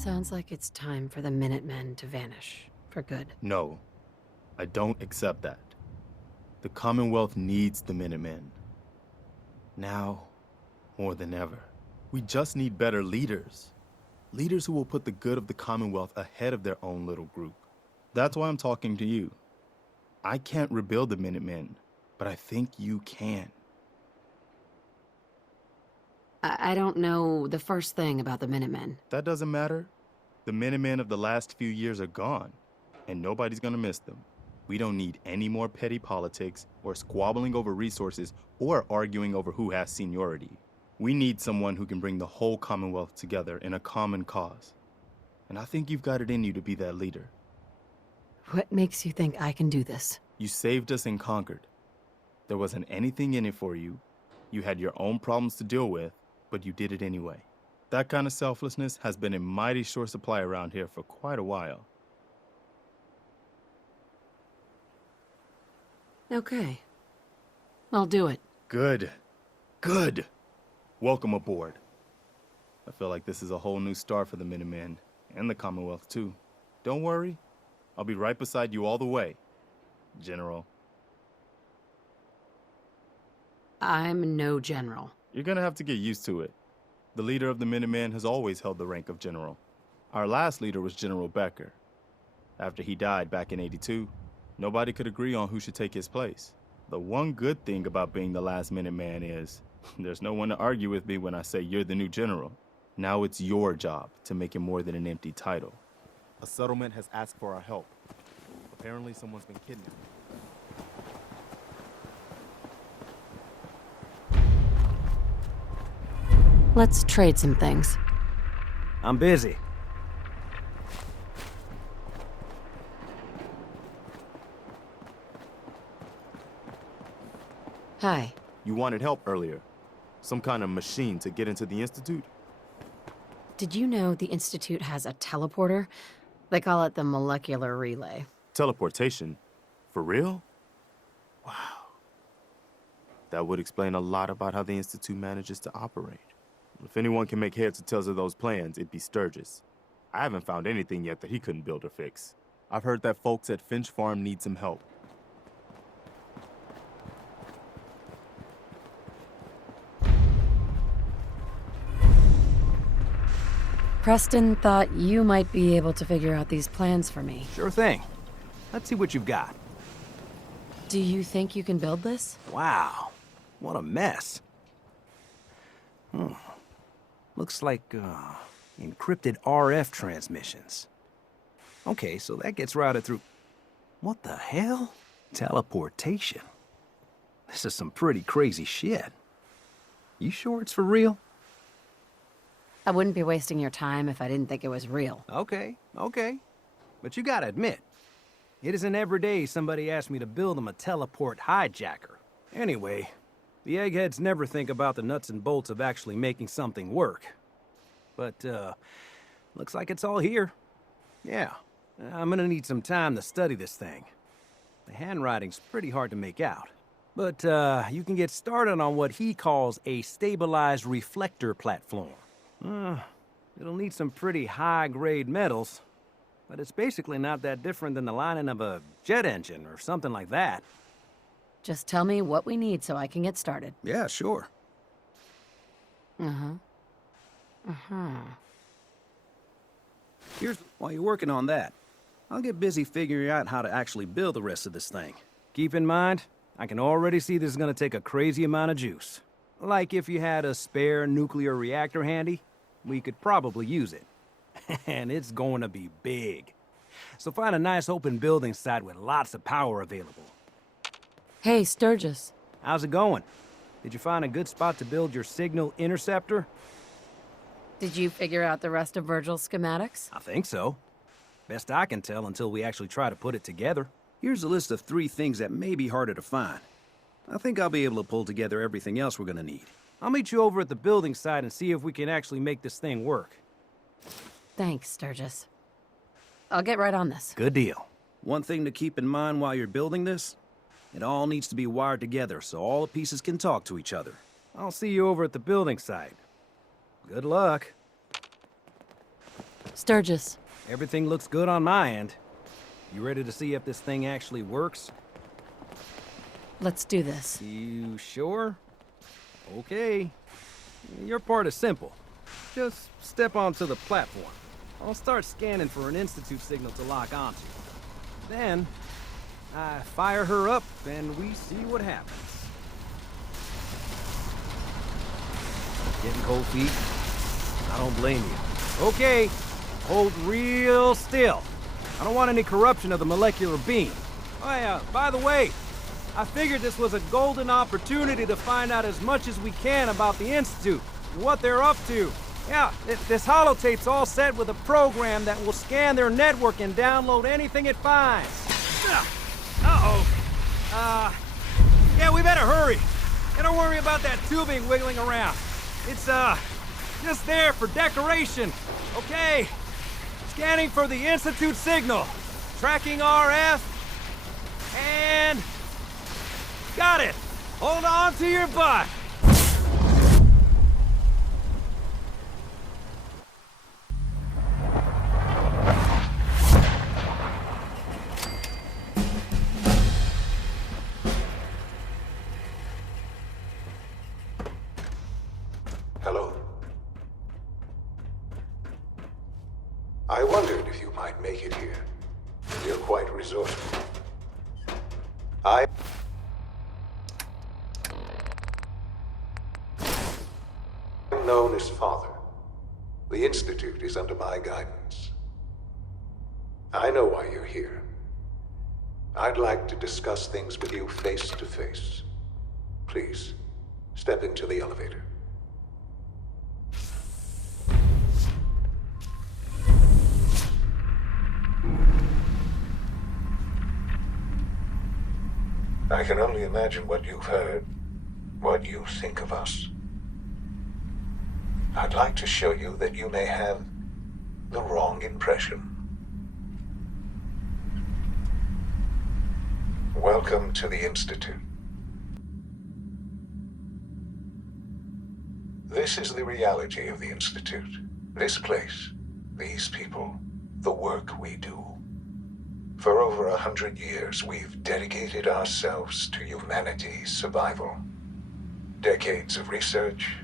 Sounds like it's time for the Minutemen to vanish. For good. No, I don't accept that. The Commonwealth needs the Minutemen. Now, more than ever. We just need better leaders. Leaders who will put the good of the Commonwealth ahead of their own little group. That's why I'm talking to you. I can't rebuild the Minutemen, but I think you can. I don't know the first thing about the Minutemen. That doesn't matter. The Minutemen of the last few years are gone, and nobody's gonna miss them. We don't need any more petty politics, or squabbling over resources, or arguing over who has seniority. We need someone who can bring the whole Commonwealth together in a common cause. And I think you've got it in you to be that leader. What makes you think I can do this? You saved us in Concord. There wasn't anything in it for you. You had your own problems to deal with, but you did it anyway. That kind of selflessness has been in mighty short supply around here for quite a while. Okay. I'll do it. Good. Good. Welcome aboard. I feel like this is a whole new start for the Minutemen, and the Commonwealth too. Don't worry. I'll be right beside you all the way, General. I'm no general. You're gonna have to get used to it. The leader of the Minutemen has always held the rank of general. Our last leader was General Becker. After he died back in '82, nobody could agree on who should take his place. The one good thing about being the last Minuteman is, there's no one to argue with me when I say you're the new general. Now it's your job to make it more than an empty title. A settlement has asked for our help. Apparently someone's been kidnapped. Let's trade some things. I'm busy. Hi. You wanted help earlier. Some kind of machine to get into the Institute? Did you know the Institute has a teleporter? They call it the molecular relay. Teleportation? For real? Wow. That would explain a lot about how the Institute manages to operate. If anyone can make heads or tails of those plans, it'd be Sturgis. I haven't found anything yet that he couldn't build or fix. I've heard that folks at Finch Farm need some help. Preston thought you might be able to figure out these plans for me. Sure thing. Let's see what you've got. Do you think you can build this? Wow. What a mess. Looks like, encrypted RF transmissions. Okay, so that gets routed through... What the hell? Teleportation. This is some pretty crazy shit. You sure it's for real? I wouldn't be wasting your time if I didn't think it was real. Okay. But you gotta admit, it isn't every day somebody asks me to build them a teleport hijacker. Anyway, the eggheads never think about the nuts and bolts of actually making something work. But, looks like it's all here. Yeah, I'm gonna need some time to study this thing. The handwriting's pretty hard to make out. But, you can get started on what he calls a stabilized reflector platform. It'll need some pretty high-grade metals, but it's basically not that different than the lining of a jet engine or something like that. Just tell me what we need so I can get started. Yeah, sure. Here's while you're working on that. I'll get busy figuring out how to actually build the rest of this thing. Keep in mind, I can already see this is gonna take a crazy amount of juice. Like if you had a spare nuclear reactor handy, we could probably use it. And it's going to be big. So find a nice open building site with lots of power available. Hey, Sturgis. How's it going? Did you find a good spot to build your signal interceptor? Did you figure out the rest of Virgil's schematics? I think so. Best I can tell until we actually try to put it together. Here's a list of 3 things that may be harder to find. I think I'll be able to pull together everything else we're gonna need. I'll meet you over at the building site and see if we can actually make this thing work. Thanks, Sturgis. I'll get right on this. Good deal. One thing to keep in mind while you're building this, it all needs to be wired together so all the pieces can talk to each other. I'll see you over at the building site. Good luck. Sturgis. Everything looks good on my end. You ready to see if this thing actually works? Let's do this. You sure? Okay. Your part is simple. Just step onto the platform. I'll start scanning for an Institute signal to lock onto. Then, I fire her up and we see what happens. Getting cold feet? I don't blame you. Okay, hold real still. I don't want any corruption of the molecular beam. Oh yeah, by the way, I figured this was a golden opportunity to find out as much as we can about the Institute and what they're up to. Yeah, this holotape's all set with a program that will scan their network and download anything it finds. Yeah, we better hurry. And don't worry about that tubing wiggling around. It's, just there for decoration. Okay. Scanning for the Institute signal. Tracking RF. And... got it. Hold on to your butt. Hello. I wondered if you might make it here. You're quite resourceful. I'm known as Father. The Institute is under my guidance. I know why you're here. I'd like to discuss things with you face to face. Please, step into the elevator. I can only imagine what you've heard, what you think of us. I'd like to show you that you may have the wrong impression. Welcome to the Institute. This is the reality of the Institute. This place, these people, the work we do. For over 100 years, we've dedicated ourselves to humanity's survival. Decades of research,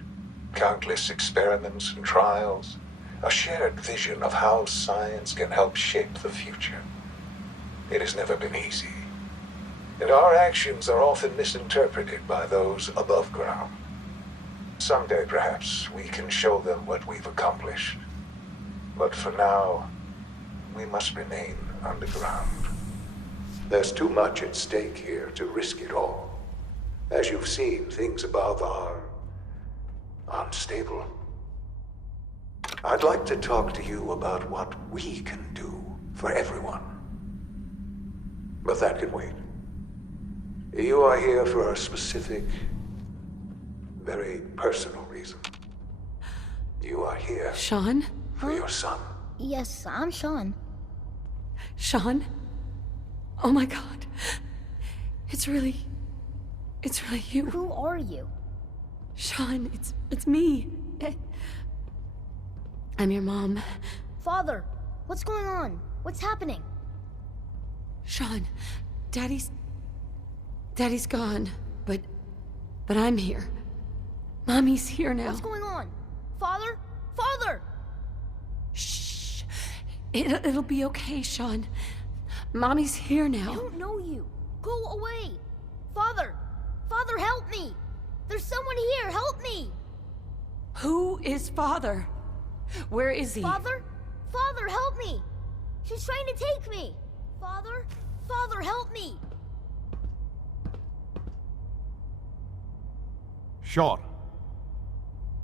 countless experiments and trials, a shared vision of how science can help shape the future. It has never been easy, and our actions are often misinterpreted by those above ground. Someday, perhaps, we can show them what we've accomplished. But for now, we must remain underground. There's too much at stake here to risk it all. As you've seen, things above are unstable. I'd like to talk to you about what we can do for everyone. But that can wait. You are here for a specific, very personal reason. You are here Sean? for your son. Yes, I'm Sean. Sean? Oh my god. It's really you. Who are you? Sean, it's me. I'm your mom. Father, what's going on? What's happening? Sean, Daddy's gone, but I'm here. Mommy's here now. What's going on? Father? Father! Shh. It'll be okay, Sean. Mommy's here I now. don't know you. Go away. Father! Father, help me! There's someone here, help me! Who is Father? Where is he? Father? Father, help me! She's trying to take me! Father? Father, help me! Sean.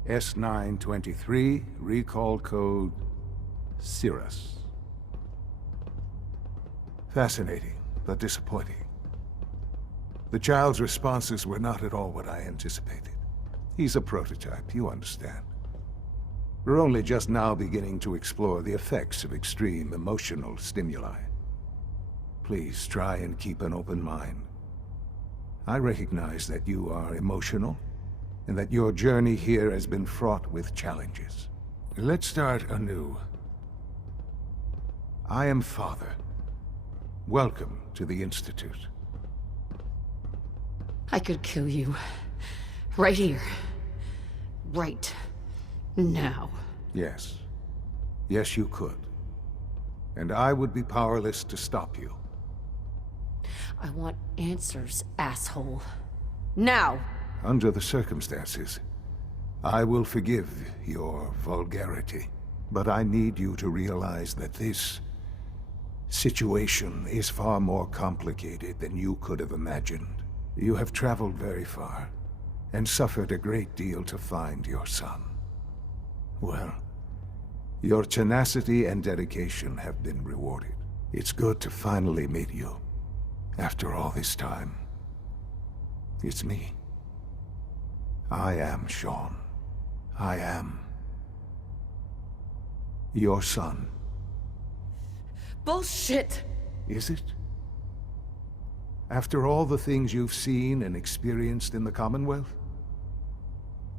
S923, recall code Cirrus. Fascinating, but disappointing. The child's responses were not at all what I anticipated. He's a prototype, you understand. We're only just now beginning to explore the effects of extreme emotional stimuli. Please try and keep an open mind. I recognize that you are emotional, and that your journey here has been fraught with challenges. Let's start anew. I am Father. Welcome to the Institute. I could kill you. Right here. Right now. Yes. Yes, you could. And I would be powerless to stop you. I want answers, asshole. Now! Under the circumstances, I will forgive your vulgarity. But I need you to realize that this situation is far more complicated than you could have imagined. You have traveled very far, and suffered a great deal to find your son. Well, your tenacity and dedication have been rewarded. It's good to finally meet you, after all this time. It's me. I am Sean. I am your son. Bullshit! Is it? After all the things you've seen and experienced in the Commonwealth?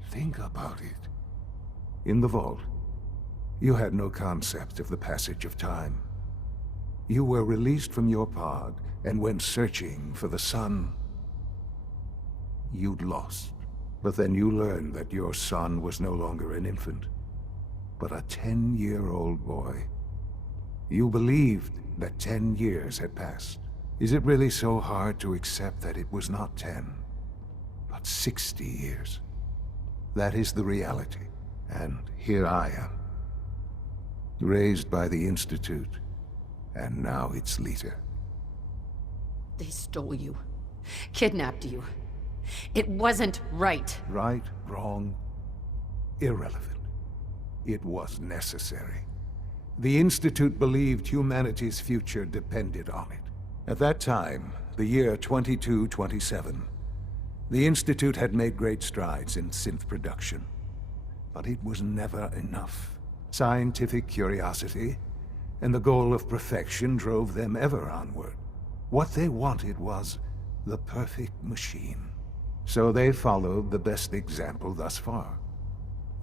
Think about it. In the vault, you had no concept of the passage of time. You were released from your pod and went searching for the son you'd lost. But then you learned that your son was no longer an infant, but a 10-year-old boy. You believed that 10 years had passed. Is it really so hard to accept that it was not 10, but 60 years? That is the reality. And here I am, raised by the Institute, and now its leader. They stole you. Kidnapped you. It wasn't right. Right, wrong, irrelevant. It was necessary. The Institute believed humanity's future depended on it. At that time, the year 2227, the Institute had made great strides in synth production. But it was never enough. Scientific curiosity and the goal of perfection drove them ever onward. What they wanted was the perfect machine. So they followed the best example thus far.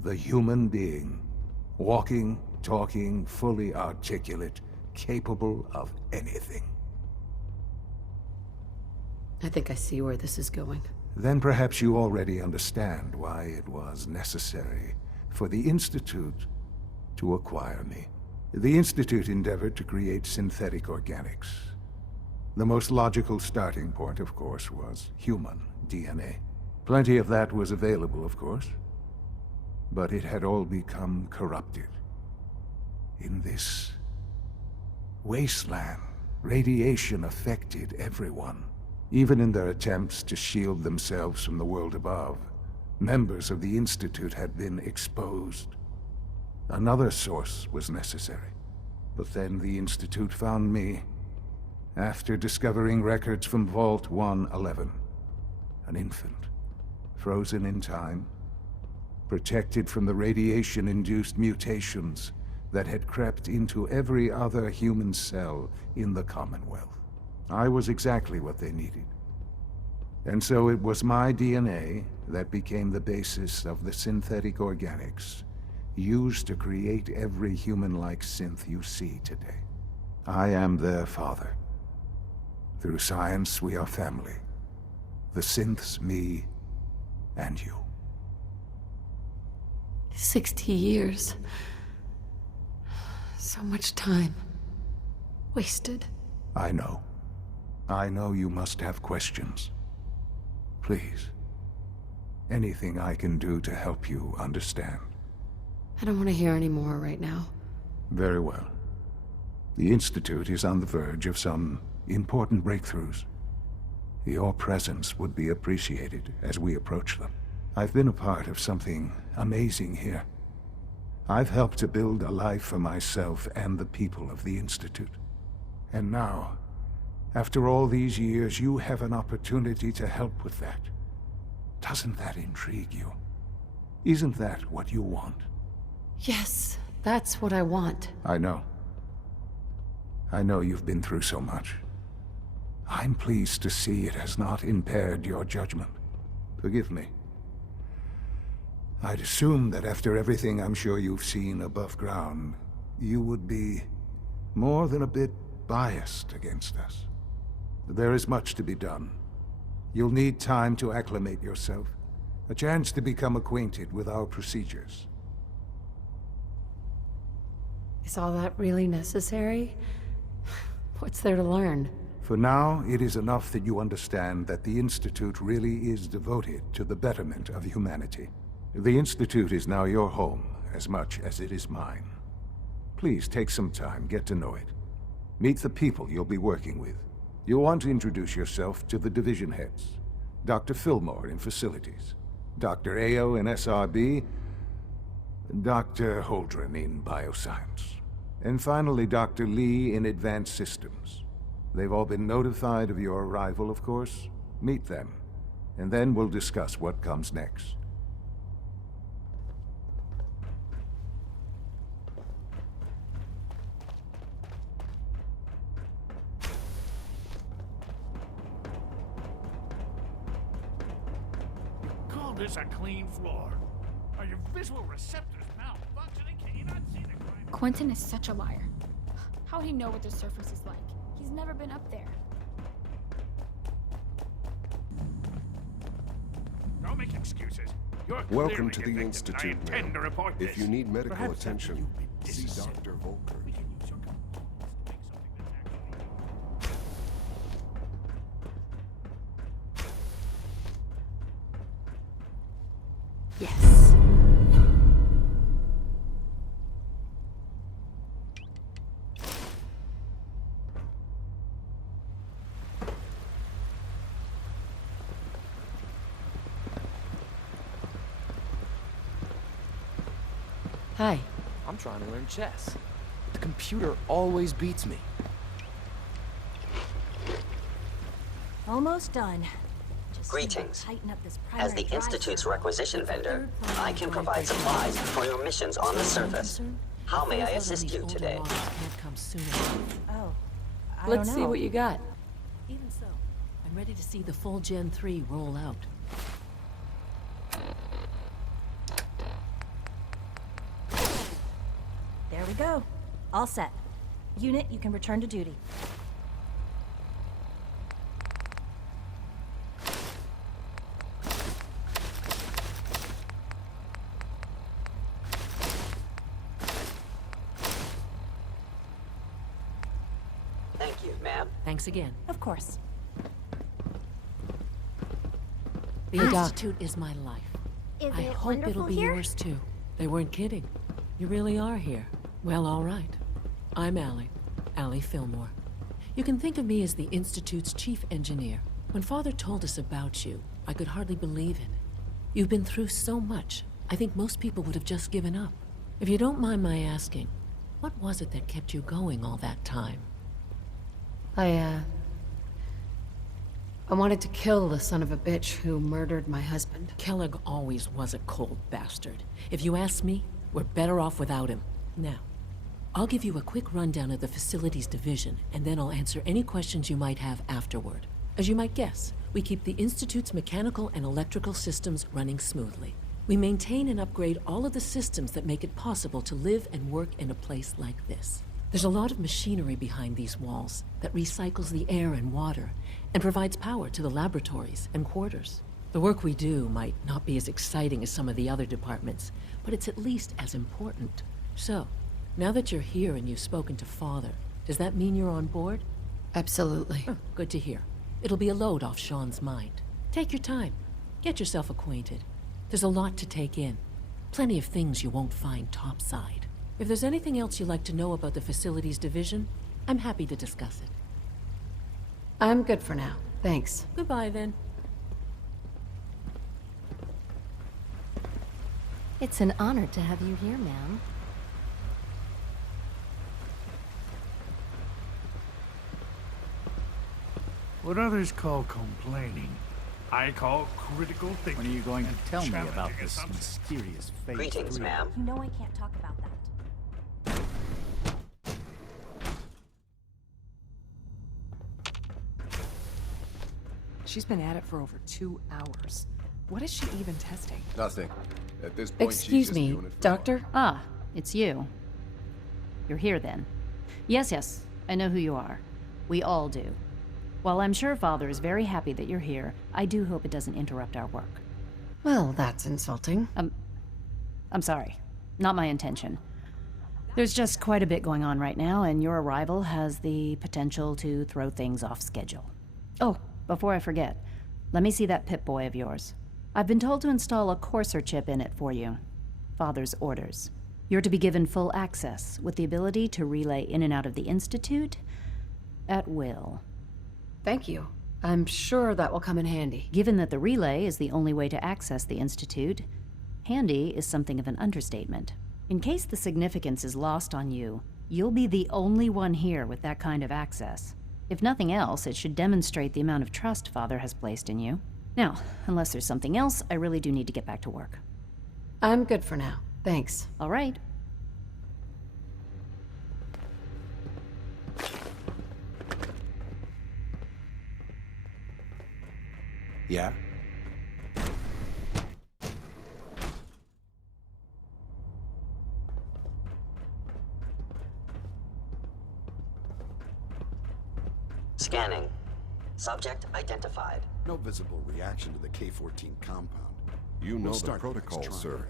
The human being. Walking, talking, fully articulate, capable of anything. I think I see where this is going. Then perhaps you already understand why it was necessary for the Institute to acquire me. The Institute endeavored to create synthetic organics. The most logical starting point, of course, was human DNA. Plenty of that was available, of course. But it had all become corrupted. In this wasteland, radiation affected everyone. Even in their attempts to shield themselves from the world above, members of the Institute had been exposed. Another source was necessary. But then the Institute found me, after discovering records from Vault 111. An infant, frozen in time, protected from the radiation-induced mutations that had crept into every other human cell in the Commonwealth. I was exactly what they needed. And so it was my DNA that became the basis of the synthetic organics used to create every human-like synth you see today. I am their father. Through science, we are family. The synths, me, and you. 60 years. So much time. Wasted. I know. I know you must have questions. Please. Anything I can do to help you understand. I don't want to hear any more right now. Very well. The Institute is on the verge of some important breakthroughs. Your presence would be appreciated as we approach them. I've been a part of something amazing here. I've helped to build a life for myself and the people of the Institute. And now, after all these years, you have an opportunity to help with that. Doesn't that intrigue you? Isn't that what you want? Yes, that's what I want. I know. I know you've been through so much. I'm pleased to see it has not impaired your judgment. Forgive me. I'd assumed that after everything I'm sure you've seen above ground, you would be more than a bit biased against us. There is much to be done. You'll need time to acclimate yourself, a chance to become acquainted with our procedures. Is all that really necessary? What's there to learn? For now, it is enough that you understand that the Institute really is devoted to the betterment of humanity. The Institute is now your home, as much as it is mine. Please take some time, get to know it. Meet the people you'll be working with. You'll want to introduce yourself to the division heads. Dr. Fillmore in Facilities, Dr. Ao in SRB, Dr. Holdren in Bioscience, and finally Dr. Lee in Advanced Systems. They've all been notified of your arrival, of course. Meet them, and then we'll discuss what comes next. Call this a clean floor? Are your visual receptors malfunctioning? Can you not see the crime? Quentin is such a liar. How'd he know what the surface is like? He's never been up there. Don't make excuses. You're Welcome clearly to the convicted, Institute, and I intend to report If you this. need medical Perhaps after attention, you've been see disassembled, Dr. Volker. we can use your components to make something that's actually... Yes. Hi. I'm trying to learn chess. The computer always beats me. Almost done. Just Greetings. tighten up this As the primary drive Institute's circuit. requisition vendor, I can provide supplies for your missions on the surface. How may I assist you today? Oh, I Let's don't see know. what you got. Even so, I'm ready to see the full Gen 3 roll out. There we go. All set. Unit, you can return to duty. Thank you, ma'am. Thanks again. Of course. The Institute is my life. Is I it hope wonderful it'll be here? yours too. They weren't kidding. You really are here. Well, all right. I'm Allie Fillmore. You can think of me as the Institute's chief engineer. When Father told us about you, I could hardly believe it. You've been through so much, I think most people would have just given up. If you don't mind my asking, what was it that kept you going all that time? I wanted to kill the son of a bitch who murdered my husband. Kellogg always was a cold bastard. If you ask me, we're better off without him. Now, I'll give you a quick rundown of the Facilities Division, and then I'll answer any questions you might have afterward. As you might guess, we keep the Institute's mechanical and electrical systems running smoothly. We maintain and upgrade all of the systems that make it possible to live and work in a place like this. There's a lot of machinery behind these walls that recycles the air and water and provides power to the laboratories and quarters. The work we do might not be as exciting as some of the other departments, but it's at least as important. So, now that you're here and you've spoken to Father, does that mean you're on board? Absolutely. Oh, good to hear. It'll be a load off Sean's mind. Take your time. Get yourself acquainted. There's a lot to take in. Plenty of things you won't find topside. If there's anything else you'd like to know about the Facilities Division, I'm happy to discuss it. I'm good for now. Thanks. Goodbye, then. It's an honor to have you here, ma'am. What others call complaining, I call critical thinking. When are you going to tell me challenging about this assumptions. mysterious phase? Greetings, 3? ma'am. You know I can't talk about that. She's been at it for over 2 hours. What is she even testing? Nothing. At this point, she's Excuse just me, doing it for Doctor? Ah, it's you. You're here then. Yes, I know who you are. We all do. While I'm sure Father is very happy that you're here, I do hope it doesn't interrupt our work. Well, that's insulting. I'm sorry. Not my intention. There's just quite a bit going on right now, and your arrival has the potential to throw things off schedule. Oh, before I forget, let me see that Pip-Boy of yours. I've been told to install a Courser chip in it for you. Father's orders. You're to be given full access, with the ability to relay in and out of the Institute at will. Thank you. I'm sure that will come in handy. Given that the relay is the only way to access the Institute, handy is something of an understatement. In case the significance is lost on you, you'll be the only one here with that kind of access. If nothing else, it should demonstrate the amount of trust Father has placed in you. Now, unless there's something else, I really do need to get back to work. I'm good for now. Thanks. All right. Yeah? Scanning. Subject identified. No visible reaction to the K-14 compound. You know the protocol, sir.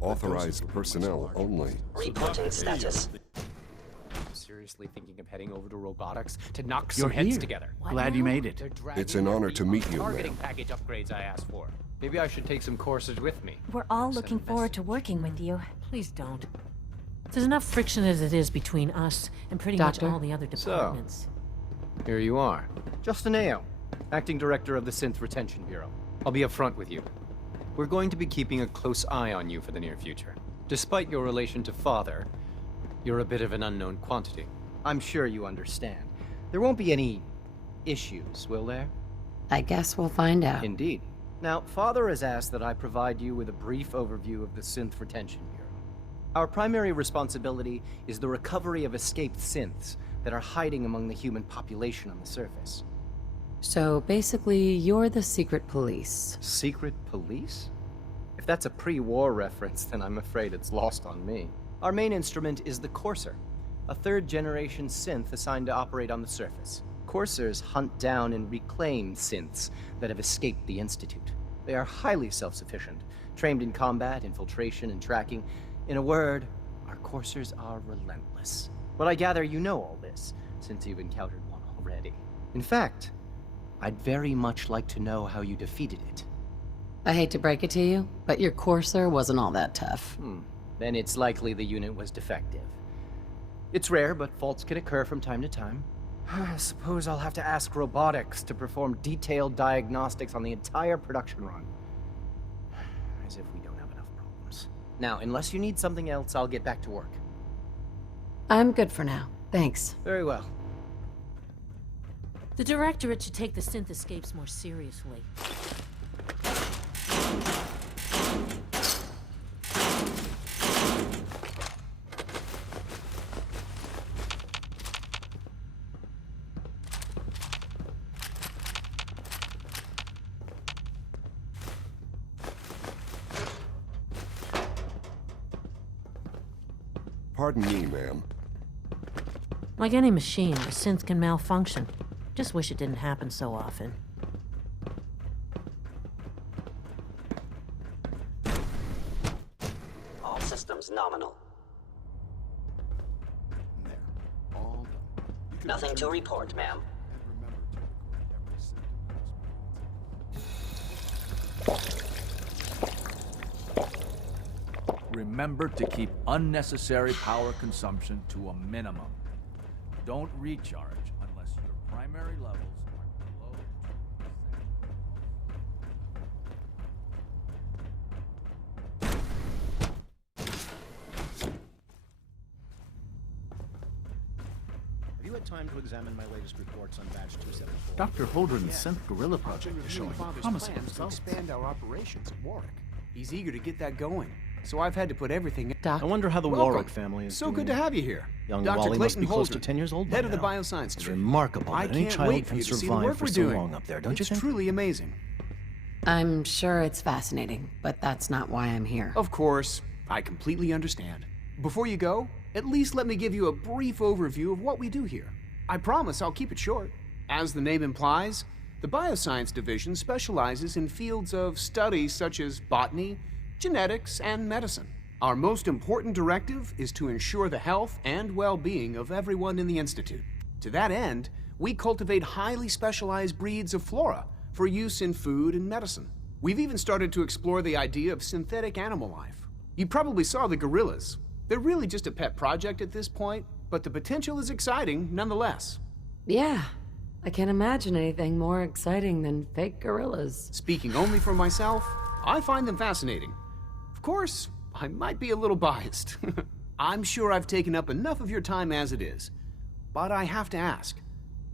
Authorized personnel only. Reporting status. I'm seriously thinking of heading over to robotics to knock You're some heads here. together. Glad you made it. It's an honor to meet you, Targeting ma'am. package upgrades I asked for. Maybe I should take some courses with me. We're all looking forward to working with you. Please don't. There's enough friction as it is between us and pretty much Doctor? all the other departments. Here you are. Justin Ao, Acting Director of the Synth Retention Bureau. I'll be upfront with you. We're going to be keeping a close eye on you for the near future. Despite your relation to Father, you're a bit of an unknown quantity. I'm sure you understand. There won't be any issues, will there? I guess we'll find out. Indeed. Now, Father has asked that I provide you with a brief overview of the Synth Retention Bureau. Our primary responsibility is the recovery of escaped synths that are hiding among the human population on the surface. So basically, you're the secret police. Secret police? If that's a pre-war reference, then I'm afraid it's lost on me. Our main instrument is the Courser, a third-generation synth assigned to operate on the surface. Coursers hunt down and reclaim synths that have escaped the Institute. They are highly self-sufficient, trained in combat, infiltration, and tracking. In a word, our Coursers are relentless. But I gather you know all this, since you've encountered one already. In fact, I'd very much like to know how you defeated it. I hate to break it to you, but your Courser wasn't all that tough. Then it's likely the unit was defective. It's rare, but faults can occur from time to time. I suppose I'll have to ask robotics to perform detailed diagnostics on the entire production run. As if we don't have enough problems. Now, unless you need something else, I'll get back to work. I'm good for now. Thanks. Very well. The Directorate should take the synth escapes more seriously. Pardon me, ma'am. Like any machine, a synth can malfunction. Just wish it didn't happen so often. All systems nominal. Nothing to report, ma'am. Remember to keep unnecessary power consumption to a minimum. Don't recharge unless your primary levels are below 2%. Have you had time to examine my latest reports on batch 274? Dr. Holdren's Synth Gorilla project is showing promising plans to results. expand our operations at Warwick. He's eager to get that going, so I've had to put everything in. I wonder how the Welcome. Warwick family is So doing. good to have you here. Young Dr. Wally must Clayton be close to Holdren, 10 years old by head of the now. bioscience It's division. remarkable I that any can't child wait for can you to see the survive work for we're so doing. long up there, don't you It's think? truly amazing. I'm sure it's fascinating, but that's not why I'm here. Of course, I completely understand. Before you go, At least let me give you a brief overview of what we do here. I promise I'll keep it short. As the name implies, the Bioscience Division specializes in fields of study such as botany, genetics, and medicine. Our most important directive is to ensure the health and well-being of everyone in the Institute. To that end, we cultivate highly specialized breeds of flora for use in food and medicine. We've even started to explore the idea of synthetic animal life. You probably saw the gorillas. They're really just a pet project at this point, but the potential is exciting nonetheless. Yeah, I can't imagine anything more exciting than fake gorillas. Speaking only for myself, I find them fascinating. Of course, I might be a little biased. I'm sure I've taken up enough of your time as it is. But I have to ask,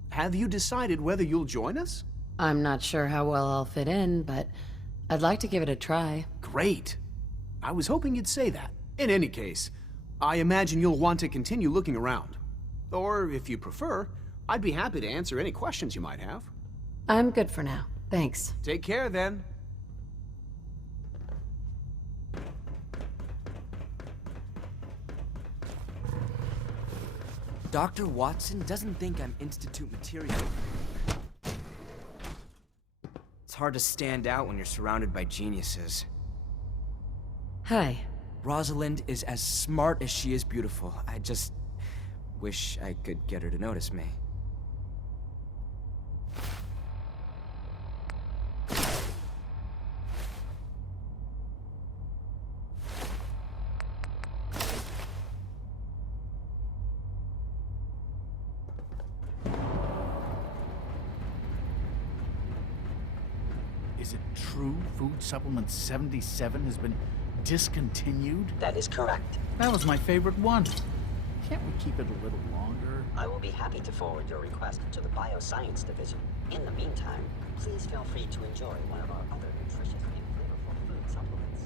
have you decided whether you'll join us? I'm not sure how well I'll fit in, but I'd like to give it a try. Great. I was hoping you'd say that. In any case, I imagine you'll want to continue looking around. Or, if you prefer, I'd be happy to answer any questions you might have. I'm good for now. Thanks. Take care, then. Dr. Watson doesn't think I'm Institute material. It's hard to stand out when you're surrounded by geniuses. Hi. Rosalind is as smart as she is beautiful. I just wish I could get her to notice me. Is it true Food Supplement 77 has been discontinued? That is correct. That was my favorite one. Can't we keep it a little longer? I will be happy to forward your request to the Bioscience Division. In the meantime, please feel free to enjoy one of our other nutritious and flavorful food supplements.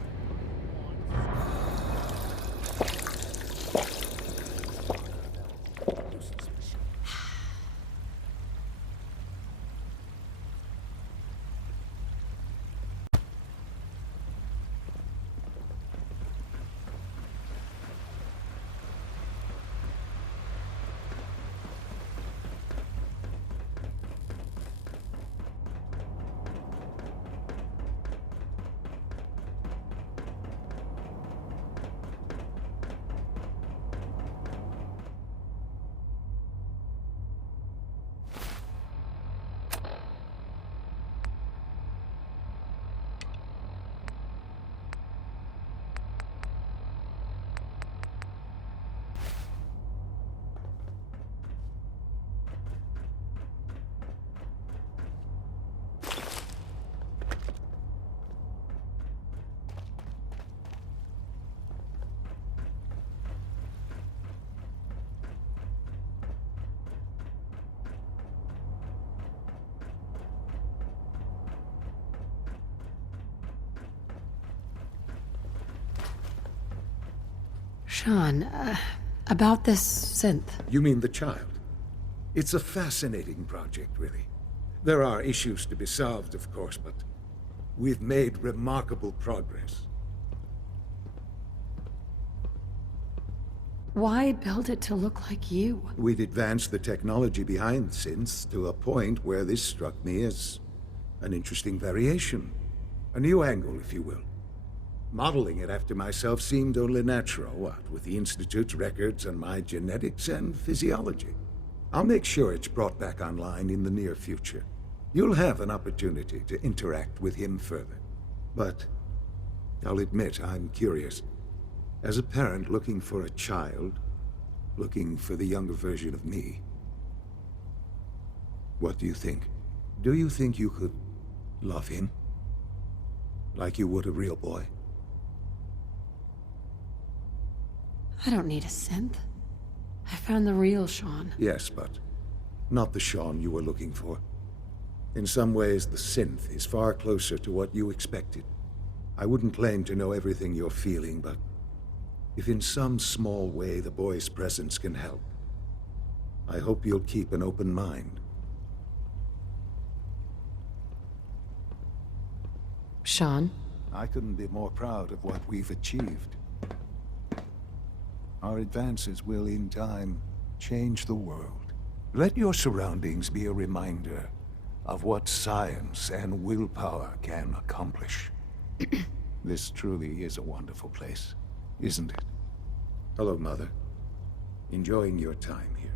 Sean, about this synth. You mean the child? It's a fascinating project, really. There are issues to be solved, of course, but we've made remarkable progress. Why build it to look like you? We'd advanced the technology behind synths to a point where this struck me as an interesting variation. A new angle, if you will. Modeling it after myself seemed only natural, what with the Institute's records and my genetics and physiology. I'll make sure it's brought back online in the near future. You'll have an opportunity to interact with him further. But I'll admit I'm curious. As a parent looking for a child, looking for the younger version of me, what do you think? Do you think you could love him? Like you would a real boy? I don't need a synth. I found the real Sean. Yes, but not the Sean you were looking for. In some ways, the synth is far closer to what you expected. I wouldn't claim to know everything you're feeling, but if in some small way the boy's presence can help, I hope you'll keep an open mind. Sean? I couldn't be more proud of what we've achieved. Our advances will, in time, change the world. Let your surroundings be a reminder of what science and willpower can accomplish. This truly is a wonderful place, isn't it? Hello, Mother. Enjoying your time here.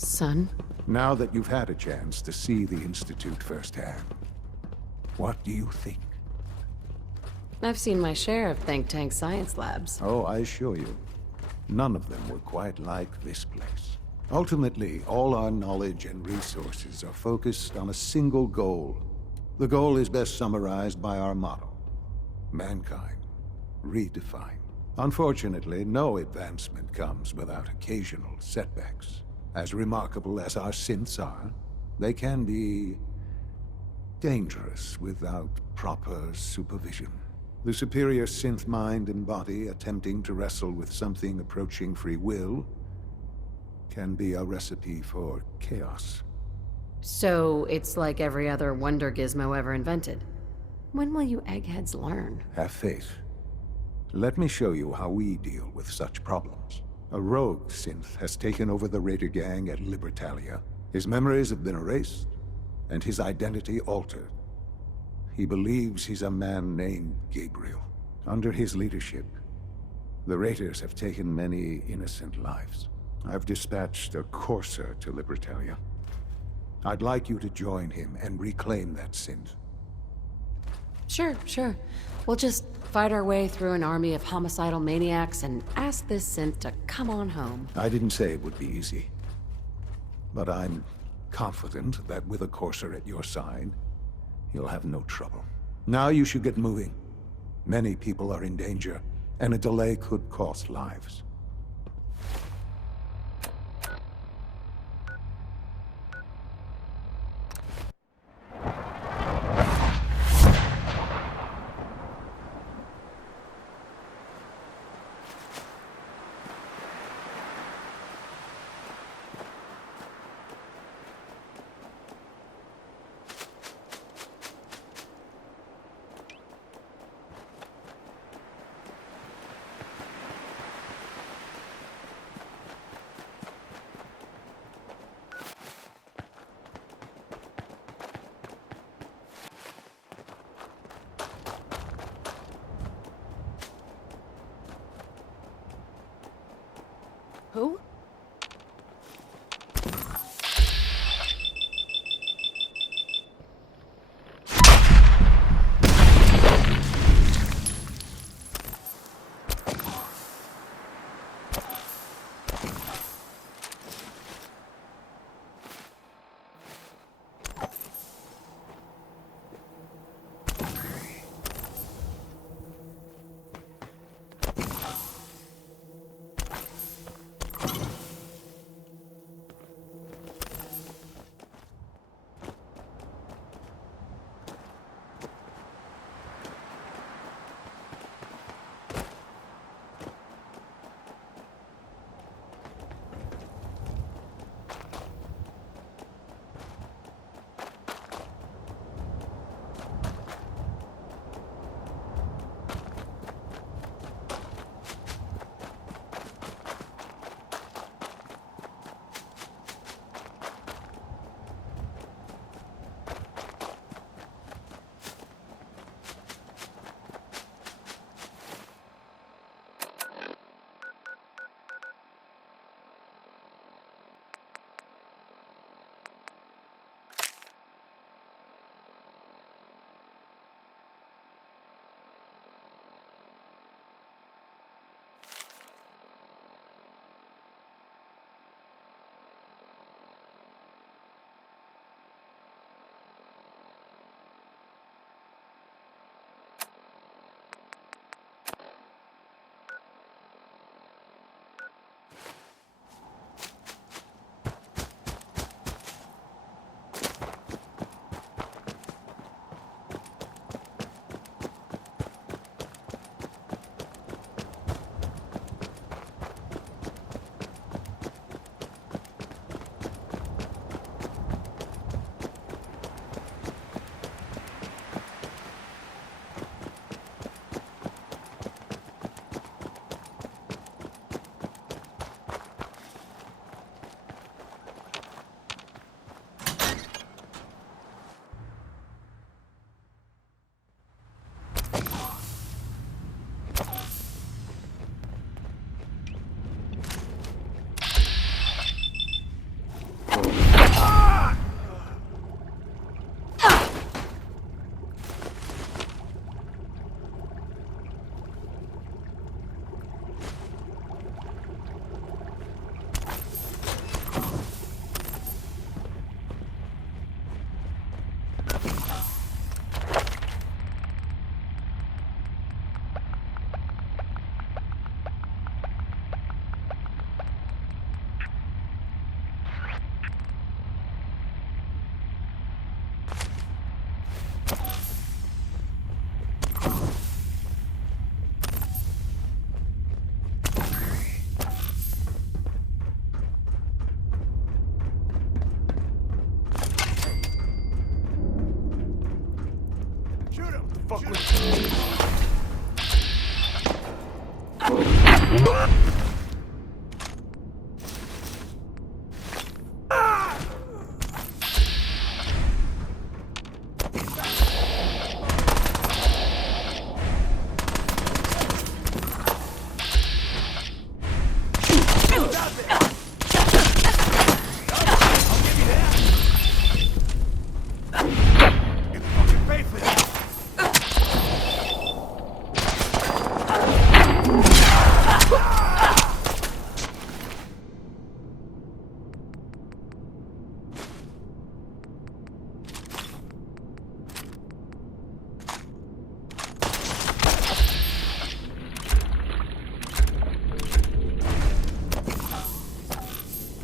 Son? Now that you've had a chance to see the Institute firsthand, what do you think? I've seen my share of think tank science labs. Oh, I assure you, none of them were quite like this place. Ultimately, all our knowledge and resources are focused on a single goal. The goal is best summarized by our motto: mankind, redefined. Unfortunately, no advancement comes without occasional setbacks. As remarkable as our synths are, they can be dangerous without proper supervision. The superior synth mind and body attempting to wrestle with something approaching free will can be a recipe for chaos. So it's like every other wonder gizmo ever invented. When will you eggheads learn? Have faith. Let me show you how we deal with such problems. A rogue synth has taken over the Raider gang at Libertalia. His memories have been erased, and his identity altered. He believes he's a man named Gabriel. Under his leadership, the Raiders have taken many innocent lives. I've dispatched a courser to Libertalia. I'd like you to join him and reclaim that synth. Sure. We'll just fight our way through an army of homicidal maniacs and ask this synth to come on home. I didn't say it would be easy. But I'm confident that with a courser at your side, you'll have no trouble. Now you should get moving. Many people are in danger, and a delay could cost lives. Who?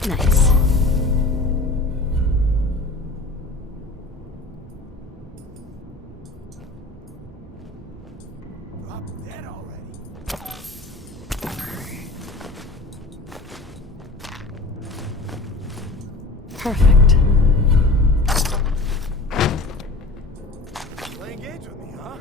Nice. Perfect. Playing games with me, huh?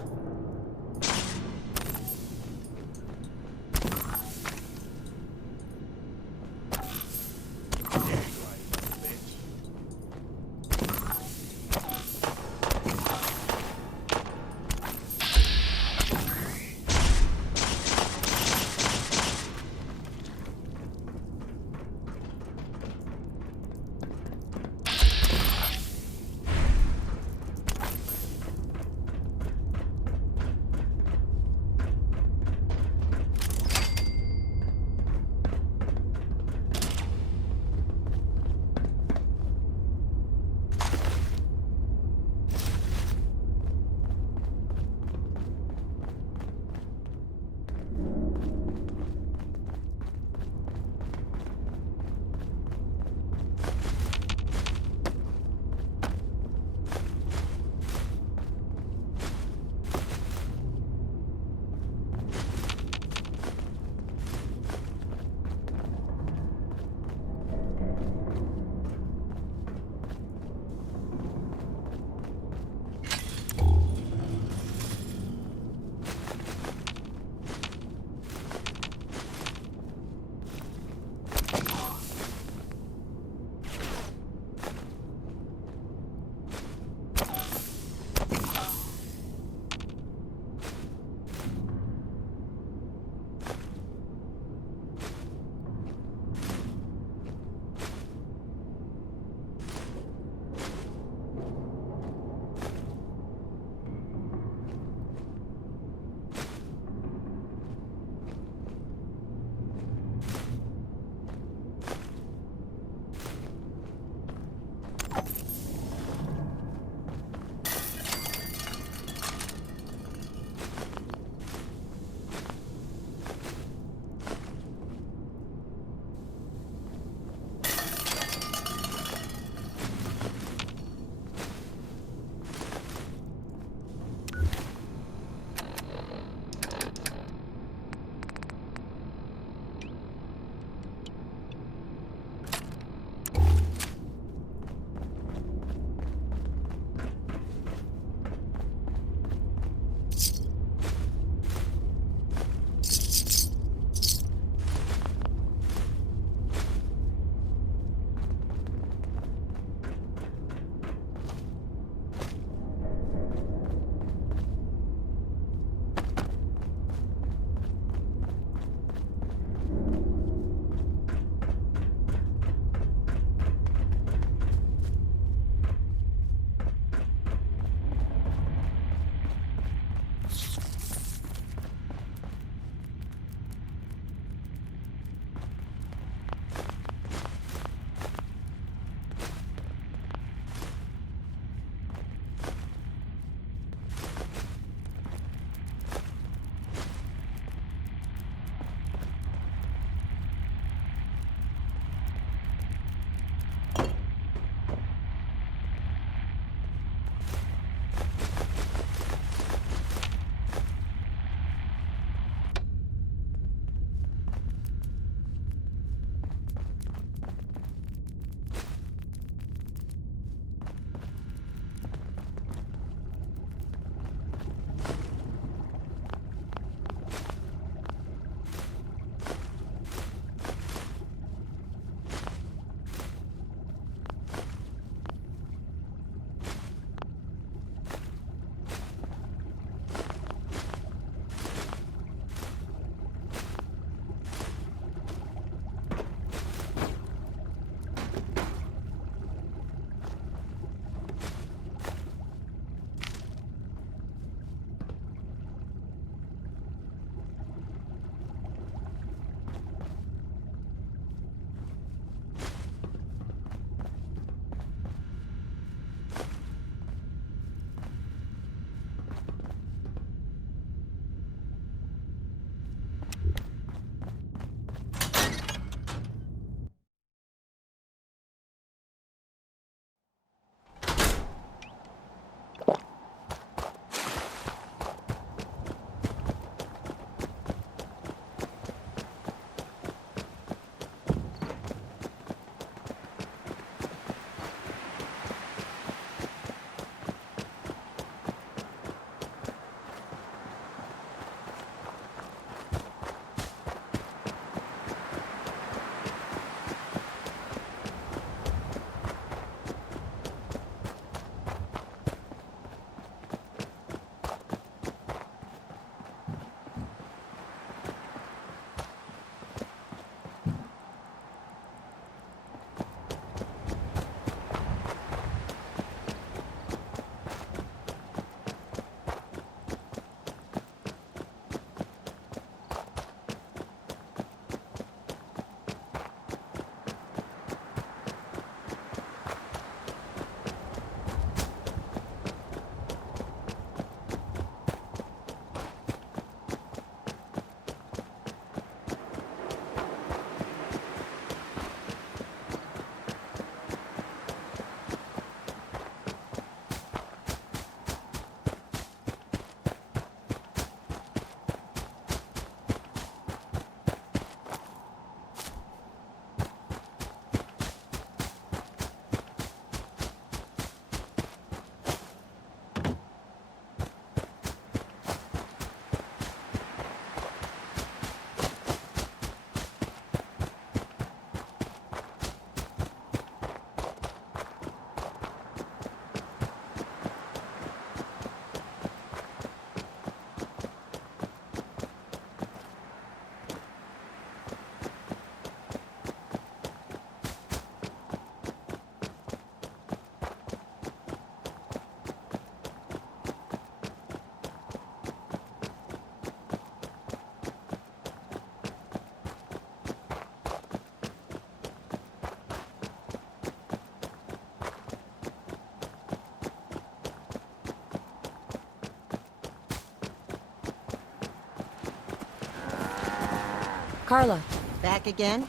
Carla. Back again?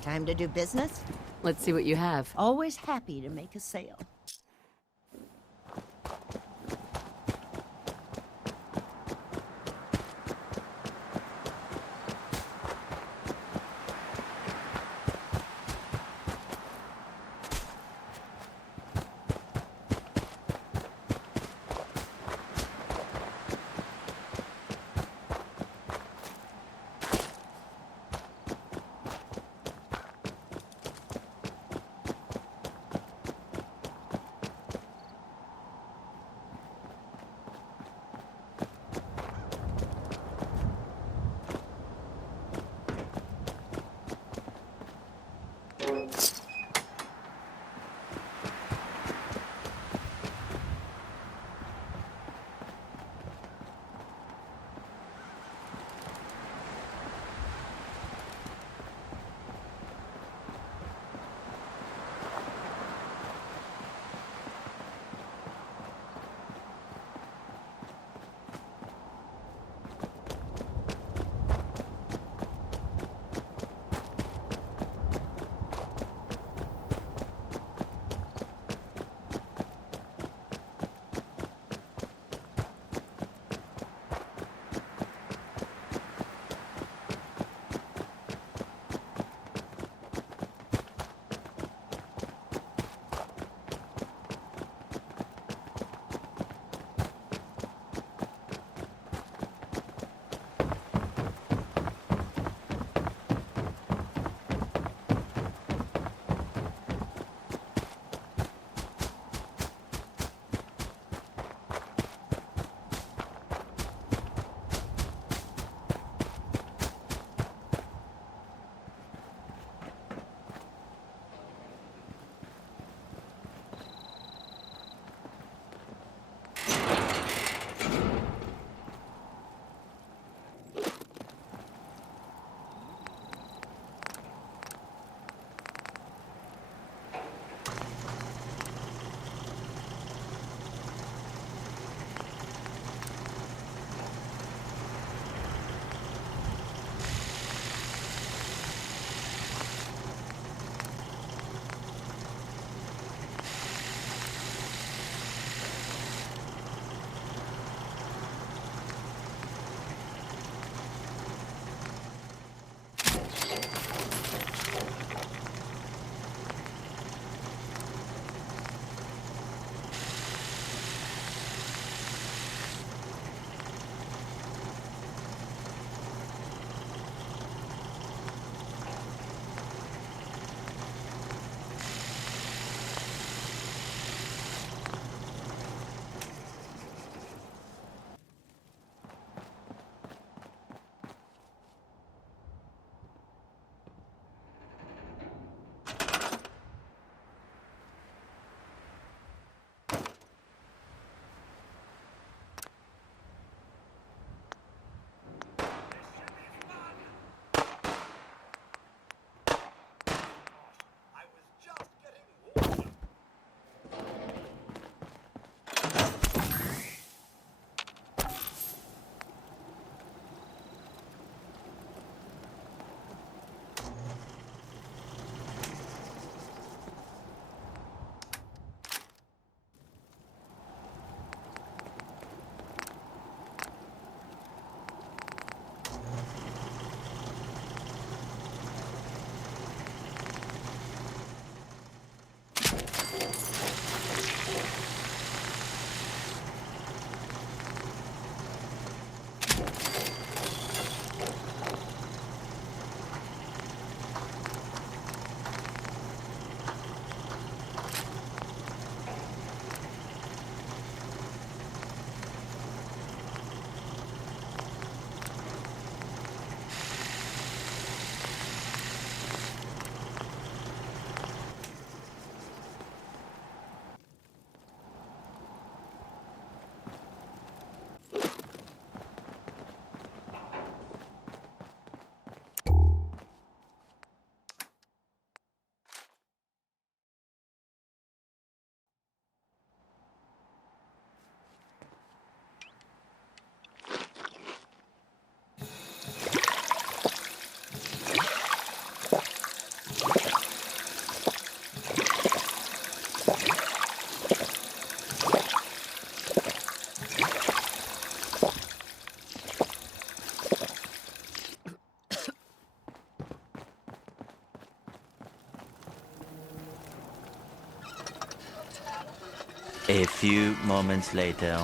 Time to do business? Let's see what you have. Always happy to make a sale. A few moments later.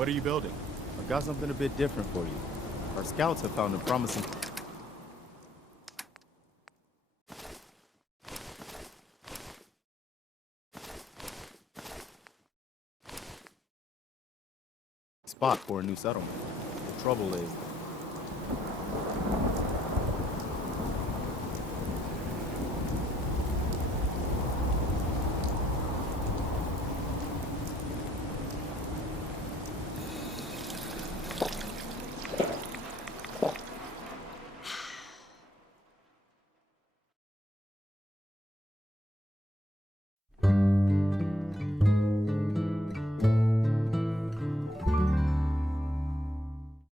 What are you building? I've got something a bit different for you. Our scouts have found a promising... spot for a new settlement. The trouble is,